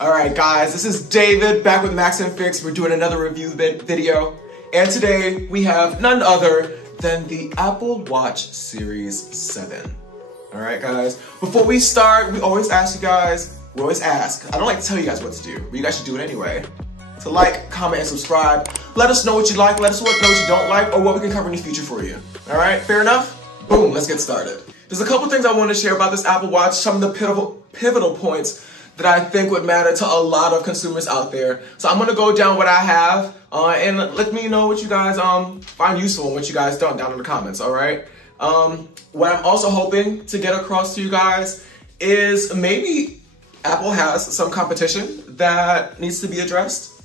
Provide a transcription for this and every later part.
Alright guys, this is David back with Max and Fix. We're doing another review video. And today we have none other than the Apple Watch Series 7. Alright guys, before we start, we always ask, I don't like to tell you guys what to do, but you guys should do it anyway. So like, comment, and subscribe. Let us know what you like, let us know what you don't like, or what we can cover in the future for you. Alright, fair enough? Boom, let's get started. There's a couple things I want to share about this Apple Watch, some of the pivotal points that I think would matter to a lot of consumers out there. So I'm gonna go down what I have, and let me know what you guys find useful and what you guys don't down in the comments, all right? What I'm also hoping to get across to you guys is maybe Apple has some competition that needs to be addressed.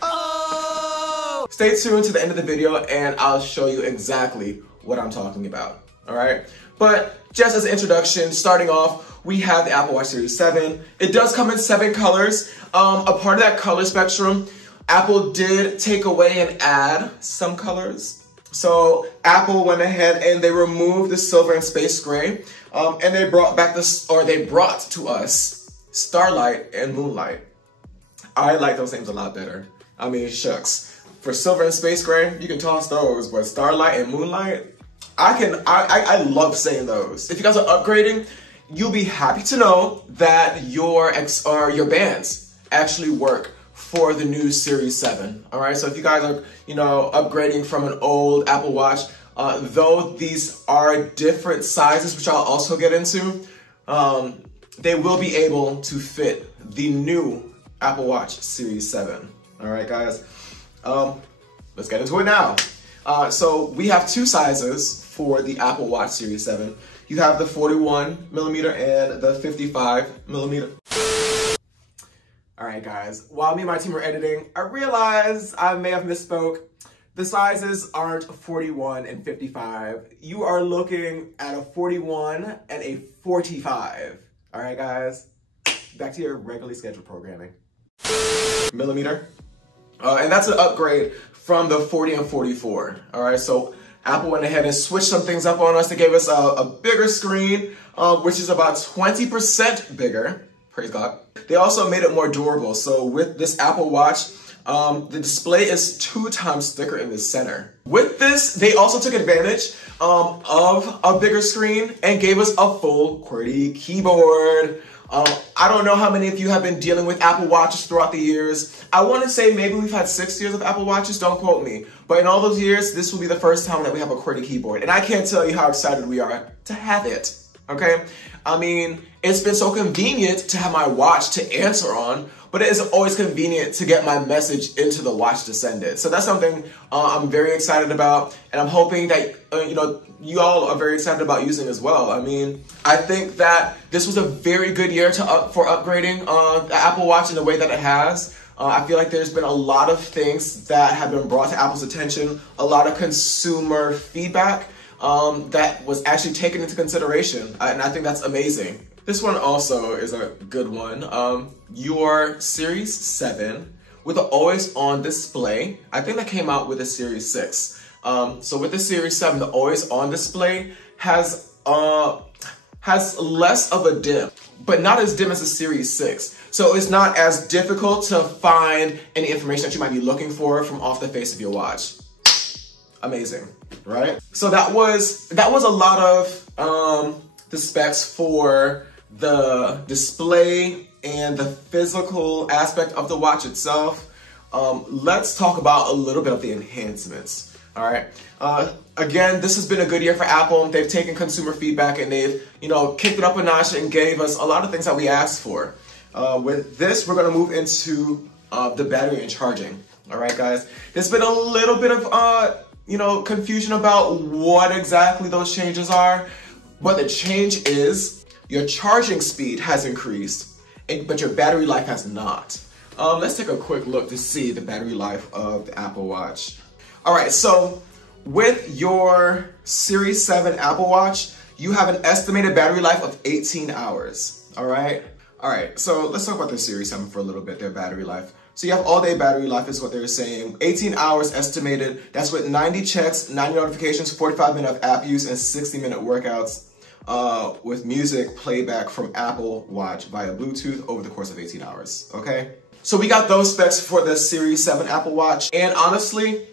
Oh! Stay tuned to the end of the video and I'll show you exactly what I'm talking about, all right? But just as an introduction, starting off, we have the Apple Watch Series 7. It does come in 7 colors. A part of that color spectrum, Apple did take away and add some colors. So Apple went ahead and they removed the silver and space gray, and they brought to us Starlight and Moonlight. I like those names a lot better. I mean, shucks. For silver and space gray, you can toss those, but Starlight and Moonlight, I love saying those. If you guys are upgrading, you'll be happy to know that your bands actually work for the new Series 7. All right, so if you guys are, upgrading from an old Apple Watch, though these are different sizes, which I'll also get into, they will be able to fit the new Apple Watch Series 7. All right, guys, let's get into it now. So we have 2 sizes for the Apple Watch Series 7. You have the 41mm and the 55mm. All right, guys, while me and my team were editing, I realized I may have misspoke. The sizes aren't 41 and 55. You are looking at a 41 and a 45. All right, guys, back to your regularly scheduled programming. Millimeter. And that's an upgrade from the 40 and 44. All right, so Apple went ahead and switched some things up on us. They gave us a bigger screen, which is about 20% bigger, praise God. They also made it more durable. So with this Apple Watch, the display is 2 times thicker in the center. With this, they also took advantage of a bigger screen and gave us a full QWERTY keyboard. I don't know how many of you have been dealing with Apple Watches throughout the years. I want to say maybe we've had 6 years of Apple Watches, don't quote me. But in all those years, this will be the first time that we have a QWERTY keyboard. And I can't tell you how excited we are to have it, okay? I mean, it's been so convenient to have my watch to answer on, but it isn't always convenient to get my message into the watch to send it. So that's something I'm very excited about, and I'm hoping that you all are very excited about using as well. I mean, I think that this was a very good year for upgrading the Apple Watch in the way that it has. I feel like there's been a lot of things that have been brought to Apple's attention, a lot of consumer feedback that was actually taken into consideration, and I think that's amazing. This one also is a good one. Your Series 7 with the always-on display. I think that came out with the Series 6. So with the Series 7, the always-on display has less of a dim, but not as dim as the Series 6. So it's not as difficult to find any information that you might be looking for from off the face of your watch. Amazing, right? So that was a lot of the specs for the display and the physical aspect of the watch itself. Let's talk about a little bit of the enhancements, all right? Again, this has been a good year for Apple. They've taken consumer feedback and they've, kicked it up a notch and gave us a lot of things that we asked for. With this, we're gonna move into the battery and charging, all right, guys? There's been a little bit of, confusion about what exactly those changes are, but the change is your charging speed has increased, but your battery life has not. Let's take a quick look to see the battery life of the Apple Watch. All right, so with your Series 7 Apple Watch, you have an estimated battery life of 18 hours, all right? All right, so let's talk about the Series 7 for a little bit, their battery life. So you have all day battery life is what they're saying. 18 hours estimated. That's with 90 checks, 90 notifications, 45 minutes of app use, and 60-minute workouts. with music playback from Apple Watch via Bluetooth over the course of 18 hours, okay? So we got those specs for the Series 7 Apple Watch, and honestly,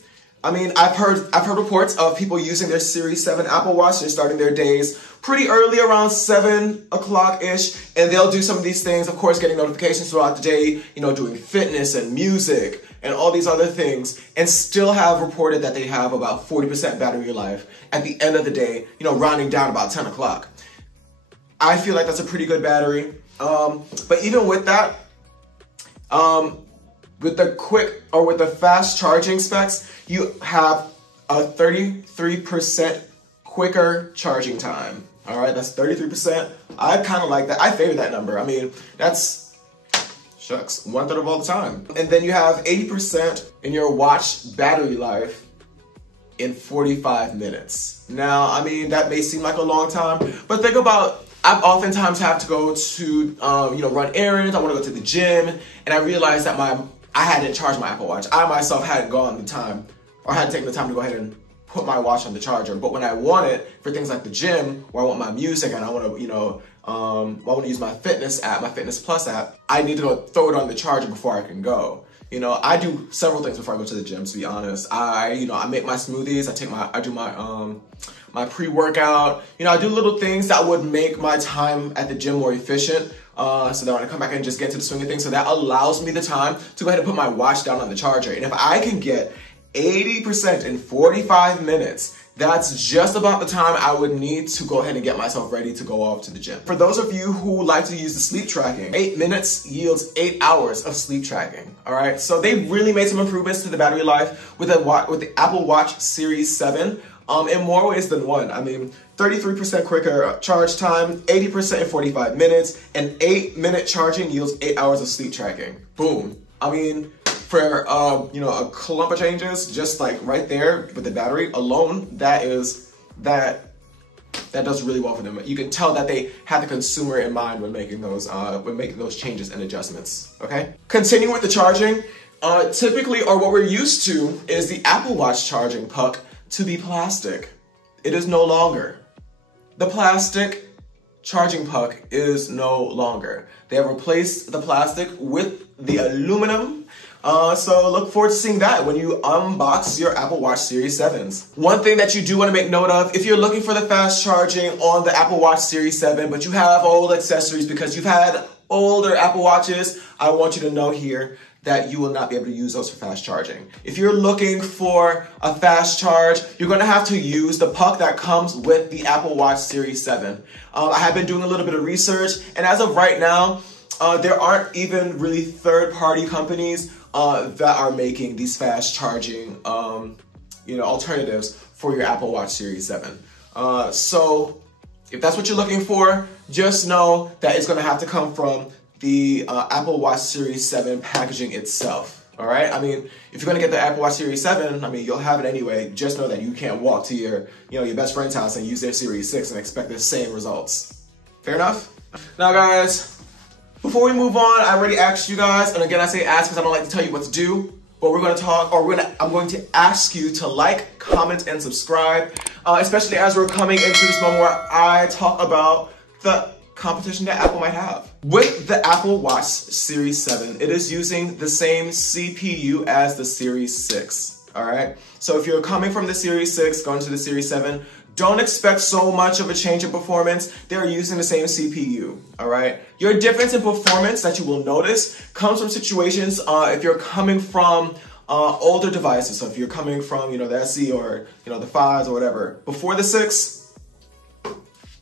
I mean, I've heard reports of people using their Series 7 Apple Watch. They're starting their days pretty early, around 7 o'clock-ish, and they'll do some of these things, of course, getting notifications throughout the day, you know, doing fitness and music and all these other things, and still have reported that they have about 40% battery life at the end of the day, you know, rounding down about 10 o'clock. I feel like that's a pretty good battery. But even with that, with the fast charging specs, you have a 33% quicker charging time. All right, that's 33%. I kind of like that. I favor that number. I mean, that's, shucks, 1/3 of all the time. And then you have 80% in your watch battery life in 45 minutes. Now, I mean, that may seem like a long time, but think about, I've oftentimes have to go to, you know, run errands. I want to go to the gym, and I realized that I hadn't charged my Apple Watch. I myself hadn't gone the time, or hadn't taken the time to go ahead and put my watch on the charger. But when I want it for things like the gym, where I want my music and I want to, you know, I want to use my fitness app, my Fitness Plus app, I need to go throw it on the charger before I can go. You know, I do several things before I go to the gym, to be honest. I make my smoothies, I do my pre-workout. You know, I do little things that would make my time at the gym more efficient. So that when I come back and just get into the swing of things, so that allows me the time to go ahead and put my watch down on the charger. And if I can get 80% in 45 minutes, that's just about the time I would need to go ahead and get myself ready to go off to the gym. For those of you who like to use the sleep tracking, 8 minutes yields 8 hours of sleep tracking, all right? So they really made some improvements to the battery life with the Apple Watch Series 7 in more ways than one. I mean, 33% quicker charge time, 80% in 45 minutes, and 8-minute charging yields 8 hours of sleep tracking. Boom. I mean, for you know, a clump of changes, just like right there with the battery alone, that does really well for them. You can tell that they had the consumer in mind when making those changes and adjustments. Okay. Continuing with the charging, typically, or what we're used to, is the Apple Watch charging puck to be plastic. It is no longer. The plastic charging puck is no longer. They have replaced the plastic with the aluminum. So look forward to seeing that when you unbox your Apple Watch Series 7s. One thing that you do want to make note of, if you're looking for the fast charging on the Apple Watch Series 7, but you have old accessories because you've had older Apple Watches, I want you to know here that you will not be able to use those for fast charging. If you're looking for a fast charge, you're gonna have to use the puck that comes with the Apple Watch Series 7. I have been doing a little bit of research, and as of right now, there aren't even really third-party companies that are making these fast charging you know, alternatives for your Apple Watch Series 7. So if that's what you're looking for, just know that it's gonna have to come from the Apple Watch Series 7 packaging itself, all right? I mean, if you're gonna get the Apple Watch Series 7, I mean, you'll have it anyway. Just know that you can't walk to your best friend's house and use their Series 6 and expect the same results. Fair enough? Now, guys, before we move on, I already asked you guys, and again, I say ask because I don't like to tell you what to do, but we're gonna talk, or I'm going to ask you to like, comment, and subscribe, especially as we're coming into this moment where I talk about the competition that Apple might have. With the Apple Watch Series 7, it is using the same CPU as the Series 6, all right? So if you're coming from the Series 6, going to the Series 7, don't expect so much of a change in performance. They're using the same CPU, all right? Your difference in performance that you will notice comes from situations if you're coming from older devices. So if you're coming from, the SE or, the 5s or whatever, before the 6,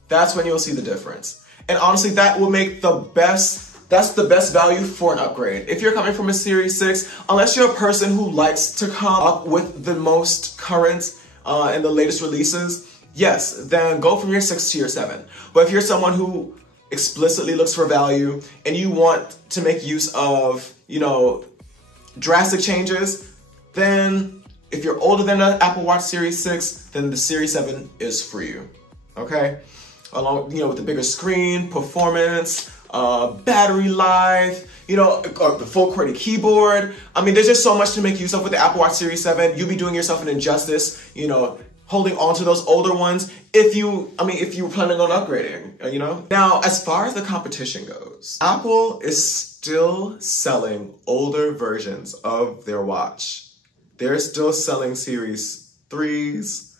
that's when you'll see the difference. And honestly, that will make that's the best value for an upgrade. If you're coming from a Series 6, unless you're a person who likes to come up with the most current and the latest releases, yes, then go from your 6 to your 7. But if you're someone who explicitly looks for value and you want to make use of, drastic changes, then if you're older than the Apple Watch Series 6, then the Series 7 is for you, okay? Along, with the bigger screen, performance, battery life, the full QWERTY keyboard. I mean, there's just so much to make use of with the Apple Watch Series 7. You'll be doing yourself an injustice, holding on to those older ones if you were planning on upgrading, you know? Now, as far as the competition goes, Apple is still selling older versions of their watch. They're still selling Series 3s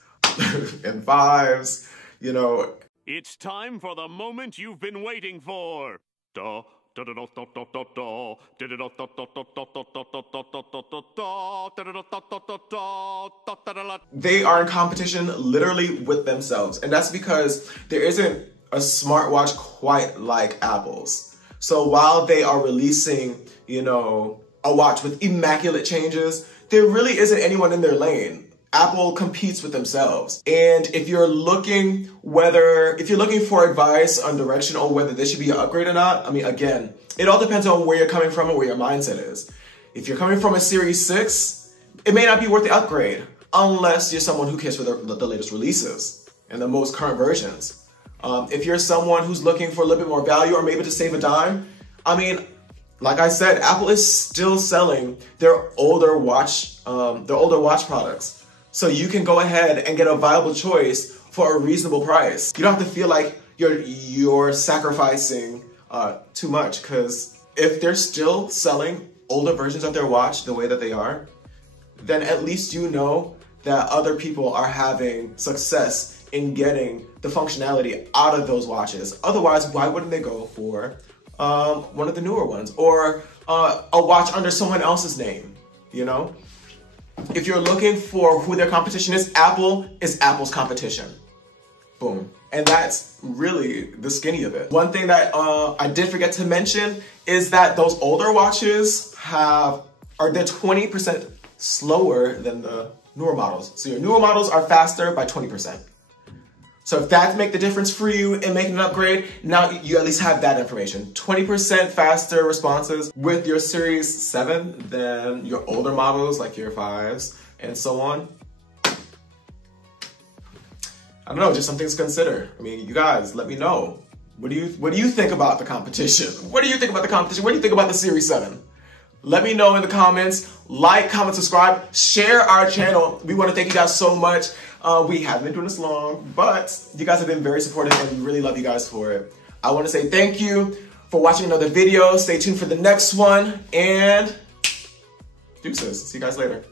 and 5s, you know. It's time for the moment you've been waiting for. They are in competition literally with themselves. And that's because there isn't a smartwatch quite like Apple's. So while they are releasing, you know, a watch with immaculate changes, there really isn't anyone in their lane. Apple competes with themselves. And if you're looking for advice on direction on whether this should be an upgrade or not, I mean, again, it all depends on where you're coming from and where your mindset is. If you're coming from a Series 6, it may not be worth the upgrade unless you're someone who cares for the latest releases and the most current versions. If you're someone who's looking for a little bit more value or maybe to save a dime, I mean, like I said, Apple is still selling their older watch products. So you can go ahead and get a viable choice for a reasonable price. You don't have to feel like you're sacrificing too much, because if they're still selling older versions of their watch the way that they are, then at least you know that other people are having success in getting the functionality out of those watches. Otherwise, why wouldn't they go for one of the newer ones or a watch under someone else's name, you know? If you're looking for who their competition is Apple's competition. Boom. And that's really the skinny of it. One thing that I did forget to mention is that those older watches they're 20% slower than the newer models. So your newer models are faster by 20%. So if that makes the difference for you in making an upgrade, now you at least have that information. 20% faster responses with your Series 7 than your older models like your 5s and so on. I don't know, just something to consider. I mean, you guys, let me know. What do you think about the competition? What do you think about the competition? What do you think about the Series 7? Let me know in the comments. Like, comment, subscribe, share our channel. We want to thank you guys so much. We haven't been doing this long, but you guys have been very supportive and we really love you guys for it. I want to say thank you for watching another video. Stay tuned for the next one and deuces. See you guys later.